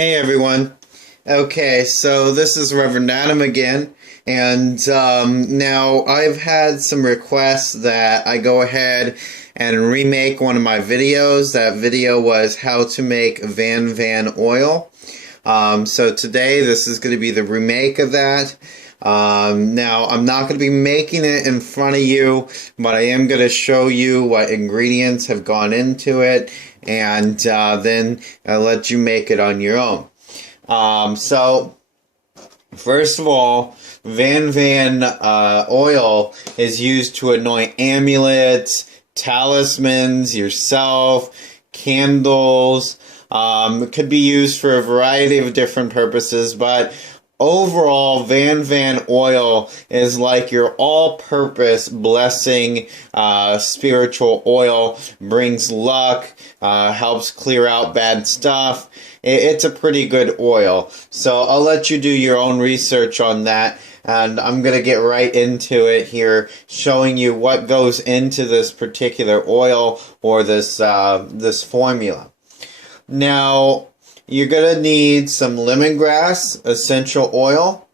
Hey everyone. Okay, so this is Reverend Adam again, and now I've had some requests that I go ahead and remake one of my videos. That video was how to make Van oil. So today this is going to be the remake of that. Now I'm not going to be making it in front of you, but I am going to show you what ingredients have gone into it, and then I'll let you make it on your own. So first of all, Van oil is used to anoint amulets, talismans, yourself, candles. It could be used for a variety of different purposes, but overall, Van oil is like your all-purpose blessing spiritual oil. Brings luck, helps clear out bad stuff. It's a pretty good oil. So I'll let you do your own research on that. And I'm going to get right into it here, showing you what goes into this particular oil or this this formula. Now, you're going to need some lemongrass essential oil.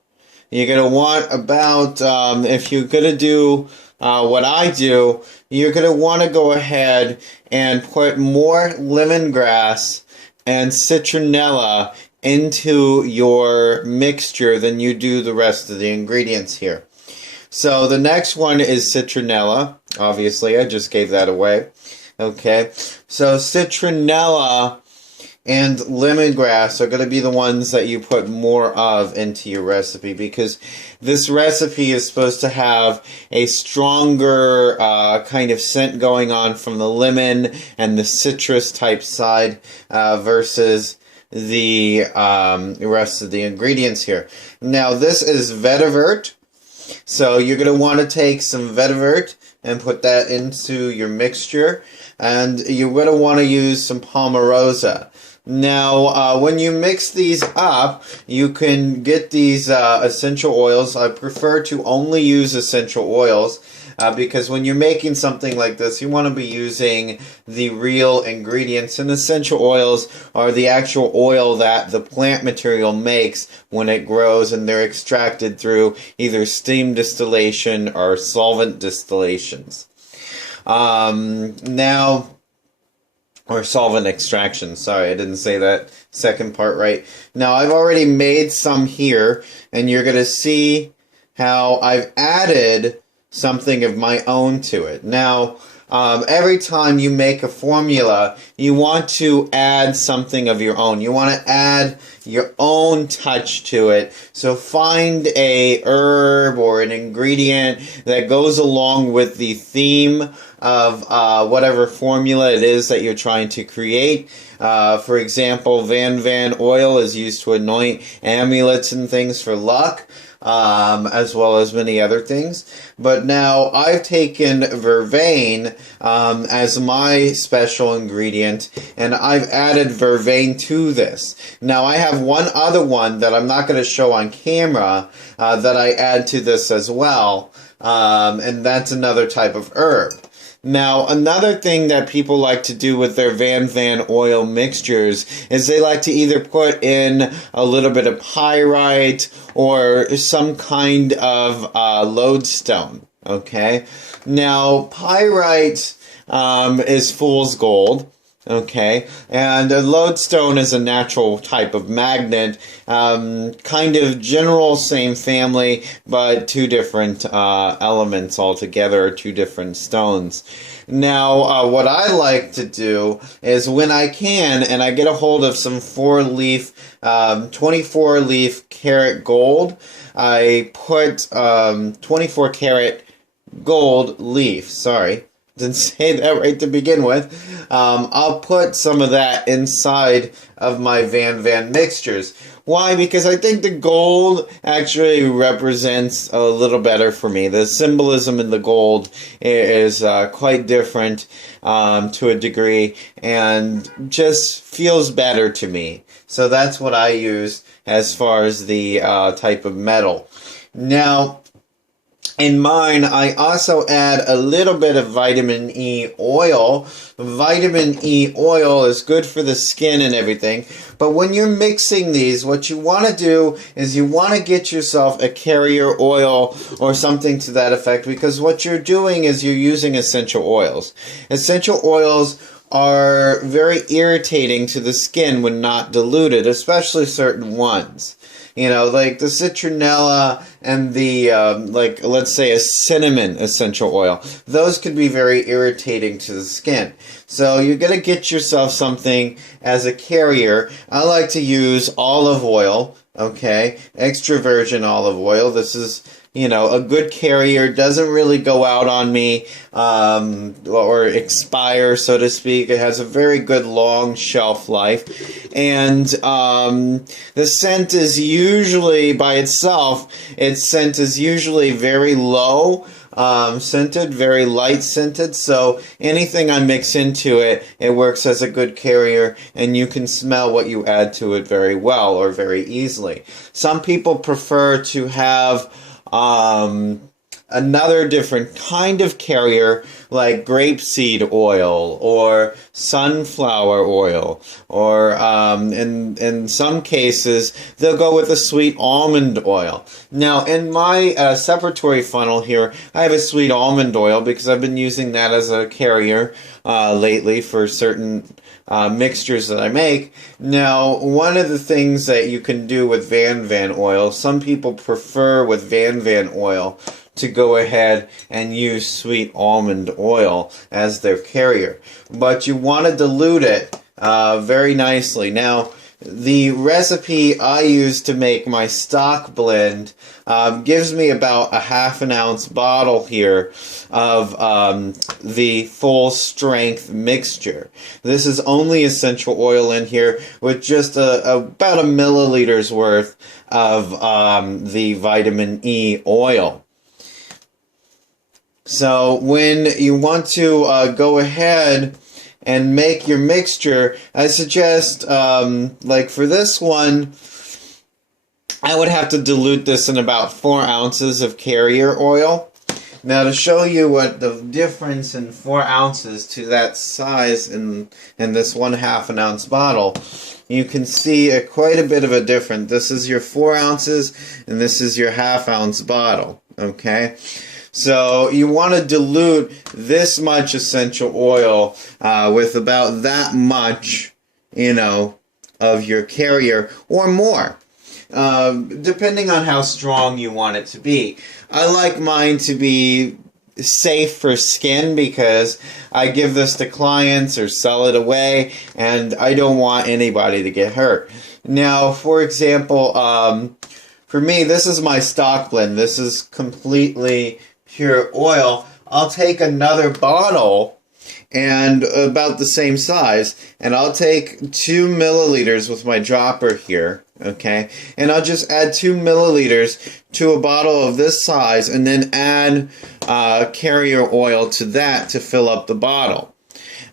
You're going to want about, if you're going to do what I do, you're going to want to go ahead and put more lemongrass and citronella into your mixture than you do the rest of the ingredients here. So the next one is citronella. Obviously, I just gave that away. Okay, so citronella and lemongrass are going to be the ones that you put more of into your recipe, because this recipe is supposed to have a stronger kind of scent going on from the lemon and the citrus type side versus the rest of the ingredients here. Now this is vetiver, so you're going to want to take some vetiver and put that into your mixture, and you're going to want to use some palmarosa. Now, when you mix these up, you can get these essential oils. I prefer to only use essential oils because when you're making something like this, you want to be using the real ingredients. And essential oils are the actual oil that the plant material makes when it grows, and they're extracted through either steam distillation or solvent distillations. Or solvent extraction. Sorry, I didn't say that second part right. Now, I've already made some here, and you're going to see how I've added something of my own to it. Now, every time you make a formula, you want to add something of your own. You want to add your own touch to it. So find a herb or an ingredient that goes along with the theme of whatever formula it is that you're trying to create. For example, Van oil is used to anoint amulets and things for luck, as well as many other things. But now I've taken vervain as my special ingredient, and I've added vervain to this. Now I have one other one that I'm not going to show on camera that I add to this as well, and that's another type of herb. Now, another thing that people like to do with their Van oil mixtures is they like to either put in a little bit of pyrite or some kind of lodestone, okay? Now, pyrite is fool's gold, okay? And a lodestone is a natural type of magnet, kind of general same family, but two different elements altogether, two different stones. Now, what I like to do is when I can, and I get a hold of some 4-leaf, 24-leaf karat gold, I put 24 karat gold leaf, sorry. Didn't say that right to begin with. I'll put some of that inside of my Van mixtures. Why? Because I think the gold actually represents a little better for me. The symbolism in the gold is quite different to a degree, and just feels better to me. So that's what I use as far as the type of metal. Now, in mine, I also add a little bit of vitamin E oil. Vitamin E oil is good for the skin and everything. But when you're mixing these, what you want to do is you want to get yourself a carrier oil or something to that effect, because what you're doing is you're using essential oils. Essential oils are very irritating to the skin when not diluted, especially certain ones. You know, like the citronella and the, like, let's say a cinnamon essential oil. Those could be very irritating to the skin. So you're going to get yourself something as a carrier. I like to use olive oil, okay? Extra virgin olive oil. This is, you know, a good carrier. Doesn't really go out on me or expire, so to speak. It has a very good long shelf life. And the scent is usually, by itself, its scent is usually very low scented, very light scented. So anything I mix into it, it works as a good carrier, and you can smell what you add to it very well or very easily. Some people prefer to have another different kind of carrier, like grapeseed oil or sunflower oil, or in some cases they'll go with a sweet almond oil. Now in my separatory funnel here, I have a sweet almond oil because I've been using that as a carrier lately for certain mixtures that I make. Now, one of the things that you can do with Van oil, some people prefer with Van oil to go ahead and use sweet almond oil as their carrier. But you want to dilute it very nicely. Now, the recipe I use to make my stock blend gives me about a ½ ounce bottle here of the full strength mixture. This is only essential oil in here with just about a milliliter's worth of the vitamin E oil. So when you want to go ahead and make your mixture, I suggest, like for this one, I would have to dilute this in about 4 ounces of carrier oil. Now, to show you what the difference in 4 ounces to that size in this 1/2 ounce bottle, you can see quite a bit of a difference. This is your 4 ounces, and this is your ½ ounce bottle, okay? So you want to dilute this much essential oil with about that much, you know, of your carrier or more, depending on how strong you want it to be. I like mine to be safe for skin because I give this to clients or sell it away, and I don't want anybody to get hurt. Now, for example, for me, this is my stock blend. This is completely pure oil. I'll take another bottle and about the same size, and I'll take 2 milliliters with my dropper here, okay, and I'll just add 2 milliliters to a bottle of this size, and then add carrier oil to that to fill up the bottle.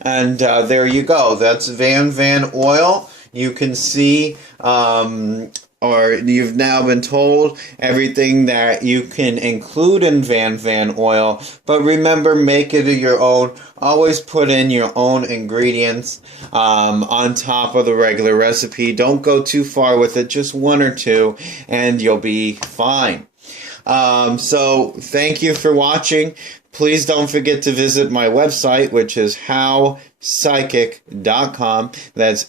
And there you go. That's Van oil. You can see or you've now been told everything that you can include in Van oil, but remember, make it your own. Always put in your own ingredients on top of the regular recipe. Don't go too far with it, just 1 or 2, and you'll be fine. So thank you for watching. Please don't forget to visit my website, which is howpsychic.com. That's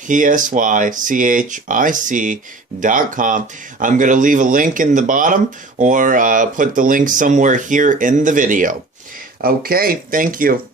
HOWPSYCHIC.com. I'm going to leave a link in the bottom, or put the link somewhere here in the video. Okay, thank you.